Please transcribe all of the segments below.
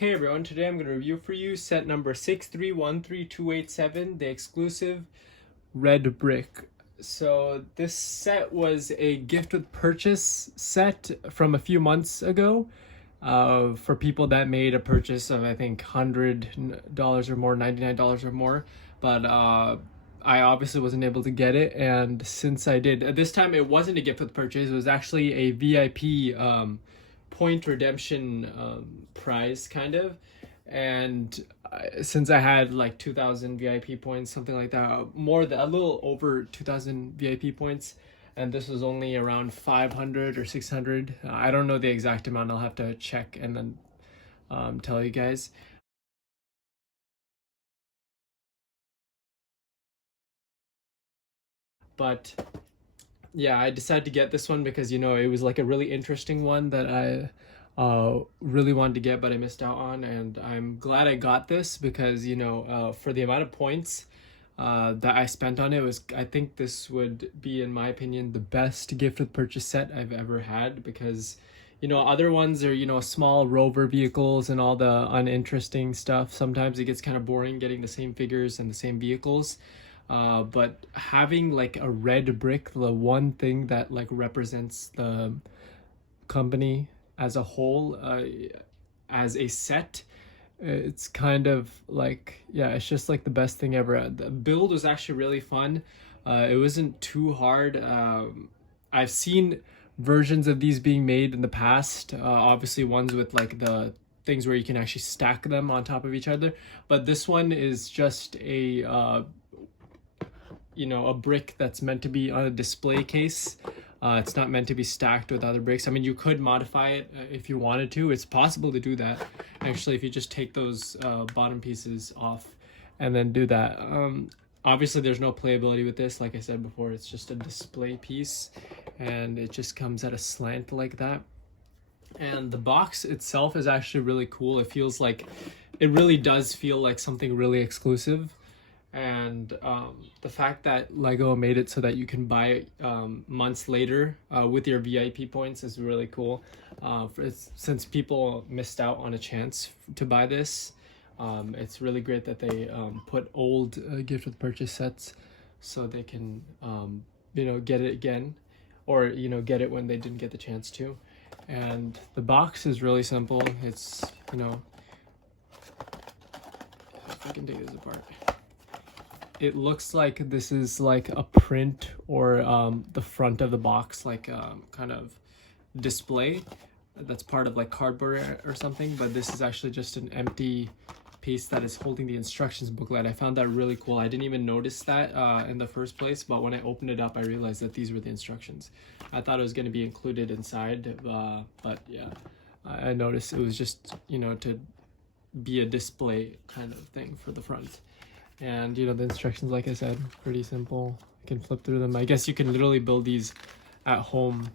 Hey everyone, today I'm going to review for you set number 6313287, the exclusive red brick. So this set was a gift with purchase set from a few months ago for people that made a purchase of I think $100 or more, $99 or more, but I obviously wasn't able to get it, and since I did, this time it wasn't a gift with purchase, it was actually a VIP point redemption prize kind of, and since I had like 2,000 VIP points, something like that, a little over 2,000 VIP points, and this was only around 500 or 600. I don't know the exact amount. I'll have to check and then tell you guys. But yeah, I decided to get this one because, it was like a really interesting one that I really wanted to get, but I missed out on. And I'm glad I got this because, for the amount of points that I spent on it, I think this would be, in my opinion, the best gift with purchase set I've ever had, because, other ones are, small rover vehicles and all the uninteresting stuff. Sometimes it gets kind of boring getting the same figures and the same vehicles. But having like a red brick, the one thing that like represents the company as a whole, as a set, it's kind of like, yeah, it's just like the best thing ever. The build was actually really fun. It wasn't too hard. I've seen versions of these being made in the past, obviously ones with like the things where you can actually stack them on top of each other, but this one is just a brick that's meant to be on a display case. It's not meant to be stacked with other bricks. I mean, you could modify it if you wanted to. It's possible to do that, actually, if you just take those bottom pieces off and then do that. Obviously, there's no playability with this. Like I said before, it's just a display piece, and it just comes at a slant like that. And the box itself is actually really cool. It really does feel like something really exclusive. And the fact that Lego made it so that you can buy it months later with your VIP points is really cool. Since people missed out on a chance to buy this, it's really great that they put old gift with purchase sets so they can get it again, or get it when they didn't get the chance to. And the box is really simple. It's if I can take this apart, it looks like this is like a print or the front of the box, like kind of display that's part of like cardboard or something, but this is actually just an empty piece that is holding the instructions booklet. I found that really cool. I didn't even notice that in the first place, but when I opened it up, I realized that these were the instructions. I thought it was going to be included inside, but yeah, I noticed it was just, to be a display kind of thing for the front. And the instructions, like I said, pretty simple. You can flip through them. I guess you can literally build these at home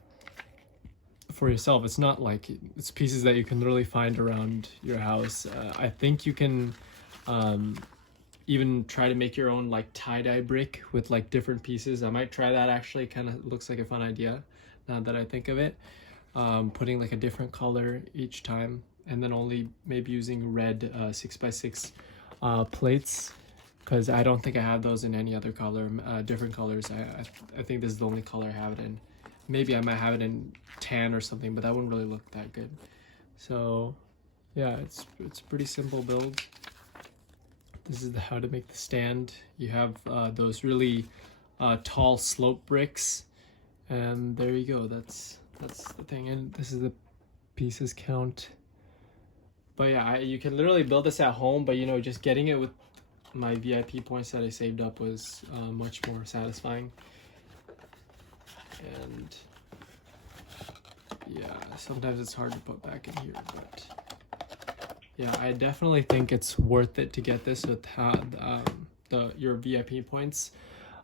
for yourself. It's not like it's pieces that you can literally find around your house. I think you can even try to make your own like tie-dye brick with like different pieces. I might try that, actually. Kind of looks like a fun idea now that I think of it. Putting like a different color each time, and then only maybe using red 6x6 plates, because I don't think I have those in any other color, different colors. I think this is the only color I have it in. Maybe I might have it in tan or something, but that wouldn't really look that good. So yeah, it's pretty simple build. This is how to make the stand. You have those really tall slope bricks, and there you go. That's the thing. And this is the pieces count. But yeah, you can literally build this at home, but just getting it with my VIP points that I saved up was much more satisfying. And yeah, sometimes it's hard to put back in here, but yeah, I definitely think it's worth it to get this with your VIP points,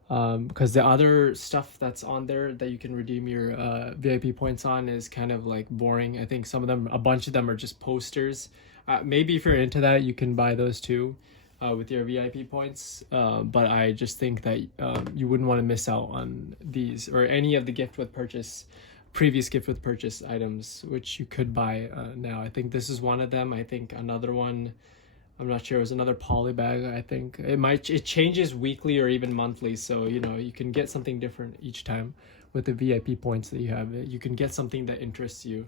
because the other stuff that's on there that you can redeem your VIP points on is kind of like boring. I think a bunch of them are just posters. Maybe if you're into that, you can buy those too with your VIP points, but I just think that you wouldn't want to miss out on these or any of the gift with purchase previous gift with purchase items, which you could buy now. I think this is one of them. I think another one, I'm not sure, it was another poly bag. I think it changes weekly or even monthly, so you know, you can get something different each time with the VIP points that you have. You can get something that interests you.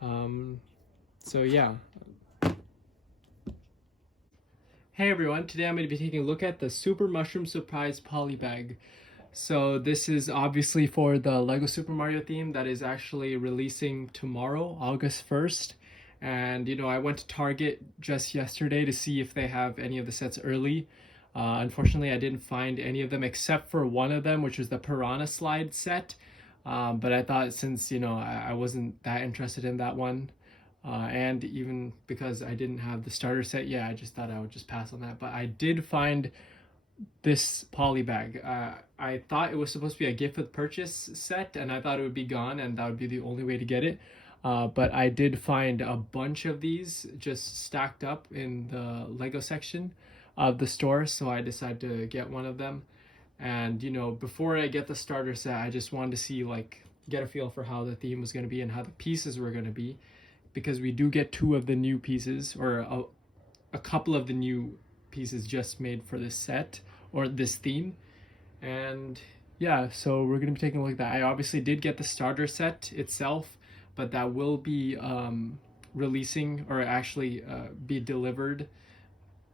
So yeah. Hey everyone, today I'm going to be taking a look at the Super Mushroom Surprise Poly Bag. So this is obviously for the Lego Super Mario theme that is actually releasing tomorrow, August 1st. And you know, I went to Target just yesterday to see if they have any of the sets early. Unfortunately, I didn't find any of them except for one of them, which was the Piranha Slide set. But I thought, since you know, I wasn't that interested in that one, and even because I didn't have the starter set, yeah, I just thought I would just pass on that. But I did find this poly bag. I thought it was supposed to be a gift with purchase set, and I thought it would be gone and that would be the only way to get it. But I did find a bunch of these just stacked up in the Lego section of the store, so I decided to get one of them. And you know, before I get the starter set, I just wanted to see, like, get a feel for how the theme was going to be and how the pieces were going to be, because we do get two of the new pieces, or a couple of the new pieces just made for this set or this theme. And yeah, so we're going to be taking a look at that. I obviously did get the starter set itself, but that will be releasing, or actually be delivered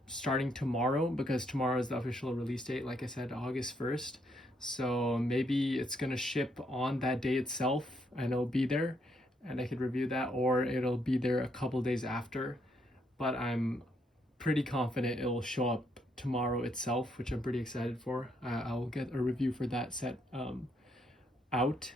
starting tomorrow, because tomorrow is the official release date, like I said, August 1st. So maybe it's going to ship on that day itself and it'll be there and I could review that, or it'll be there a couple days after. But I'm pretty confident it'll show up tomorrow itself, which I'm pretty excited for. I'll get a review for that set out.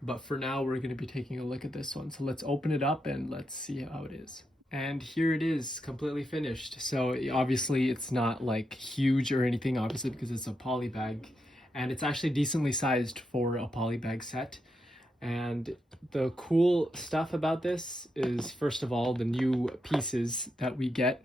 But for now, we're going to be taking a look at this one. So let's open it up and let's see how it is. And here it is, completely finished. So obviously it's not like huge or anything, obviously, because it's a poly bag, and it's actually decently sized for a poly bag set. And the cool stuff about this is, first of all, the new pieces that we get,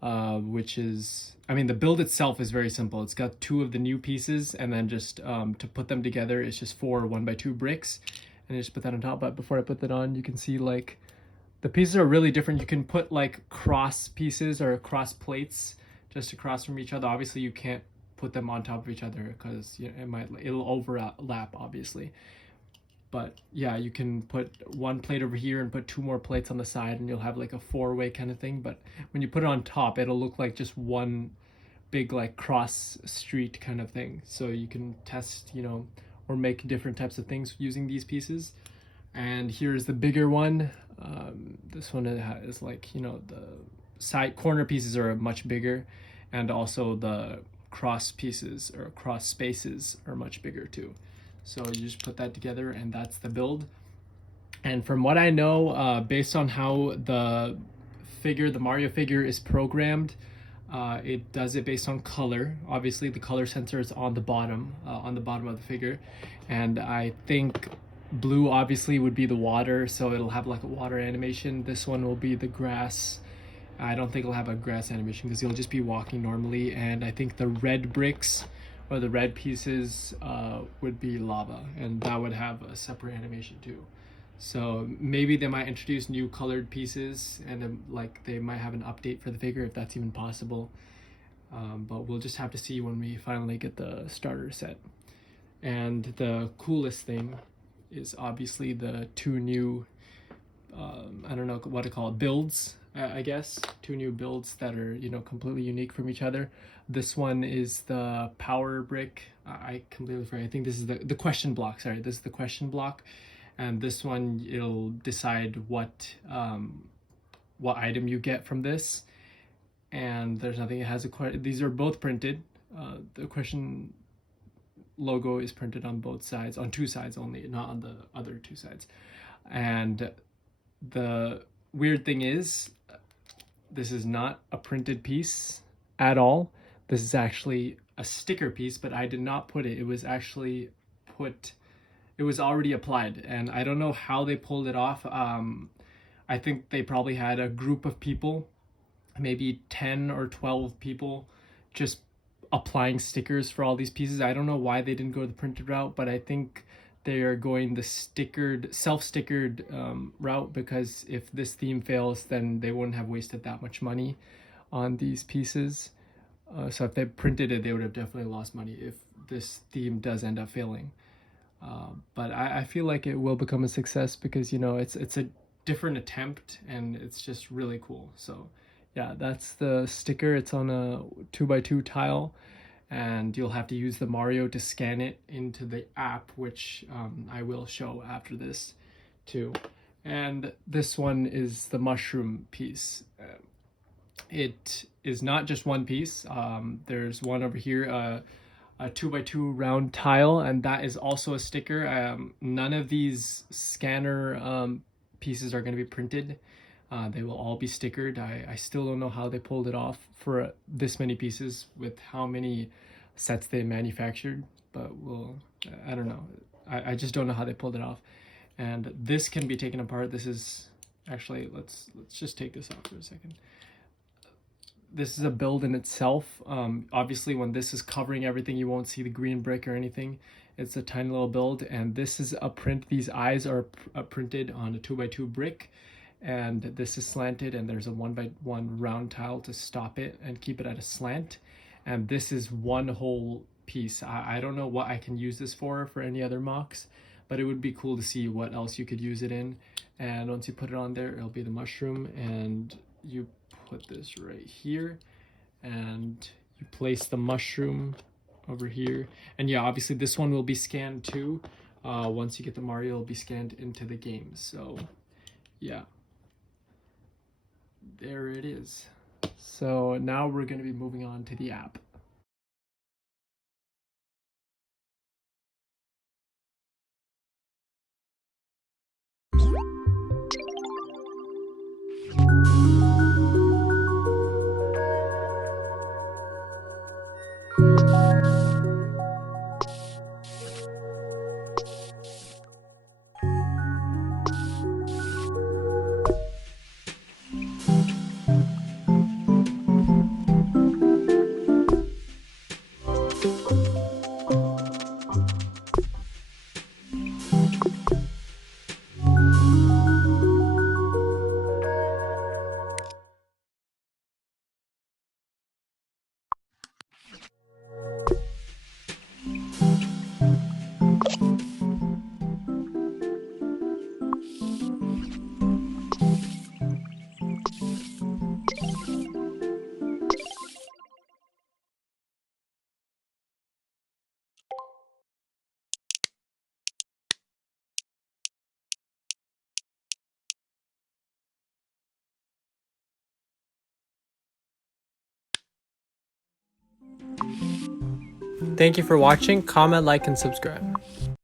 which is, I mean, the build itself is very simple. It's got two of the new pieces, and then just to put them together, it's just 4 1x2 bricks, and I just put that on top. But before I put that on, you can see, like, the pieces are really different. You can put like cross pieces or cross plates just across from each other. Obviously, you can't put them on top of each other because, you know, it'll overlap, obviously. But yeah, you can put one plate over here and put 2 more plates on the side, and you'll have like a 4-way kind of thing. But when you put it on top, it'll look like just one big like cross street kind of thing. So you can test, you know, or make different types of things using these pieces. And here's the bigger one. This one is like, you know, the side corner pieces are much bigger, and also the cross pieces or cross spaces are much bigger too. So you just put that together and that's the build. And from what I know, based on how the Mario figure is programmed, it does it based on color. Obviously the color sensor is on the bottom of the figure, and I think blue obviously would be the water, so it'll have like a water animation. This one will be the grass. I don't think it'll have a grass animation because you'll just be walking normally. And I think the red bricks or the red pieces would be lava, and that would have a separate animation too. So maybe they might introduce new colored pieces, and then, like, they might have an update for the figure, if that's even possible. But we'll just have to see when we finally get the starter set. And the coolest thing is obviously the 2 new, I don't know what to call it, builds, I guess. 2 new builds that are, you know, completely unique from each other. This one is the power brick. I completely forgot. I think this is the question block. Sorry, this is the question block. And this one, it'll decide what item you get from this. And there's nothing, it has these are both printed. The question logo is printed on both sides, on 2 sides only, not on the other 2 sides. And the weird thing is, this is not a printed piece at all. This is actually a sticker piece, but I did not put it. It was actually it was already applied, and I don't know how they pulled it off. I think they probably had a group of people, maybe 10 or 12 people, just applying stickers for all these pieces. I don't know why they didn't go the printed route, but I think they are going the self-stickered route, because if this theme fails, then they wouldn't have wasted that much money on these pieces. So if they printed it, they would have definitely lost money if this theme does end up failing. But I feel like it will become a success because, you know, it's a different attempt and it's just really cool. So yeah, that's the sticker. It's on a 2x2 tile, and you'll have to use the Mario to scan it into the app, which I will show after this too. And this one is the mushroom piece. It is not just one piece. There's one over here, a 2x2 round tile, and that is also a sticker. None of these scanner pieces are going to be printed. They will all be stickered. I still don't know how they pulled it off for this many pieces with how many sets they manufactured, but I don't know. I just don't know how they pulled it off. And this can be taken apart. This is actually, let's just take this off for a second. This is a build in itself. Obviously, when this is covering everything, you won't see the green brick or anything. It's a tiny little build, and this is a print. These eyes are printed on a 2x2 brick, and this is slanted, and there's a 1x1 round tile to stop it and keep it at a slant. And this is one whole piece. I don't know what I can use this for any other mocks, but it would be cool to see what else you could use it in. And once you put it on there, it'll be the mushroom, and you put this right here, and you place the mushroom over here. And yeah, obviously this one will be scanned too. Once you get the Mario, it'll be scanned into the game. So yeah, there it is. So now we're going to be moving on to the app. Thank you for watching. Comment, like, and subscribe.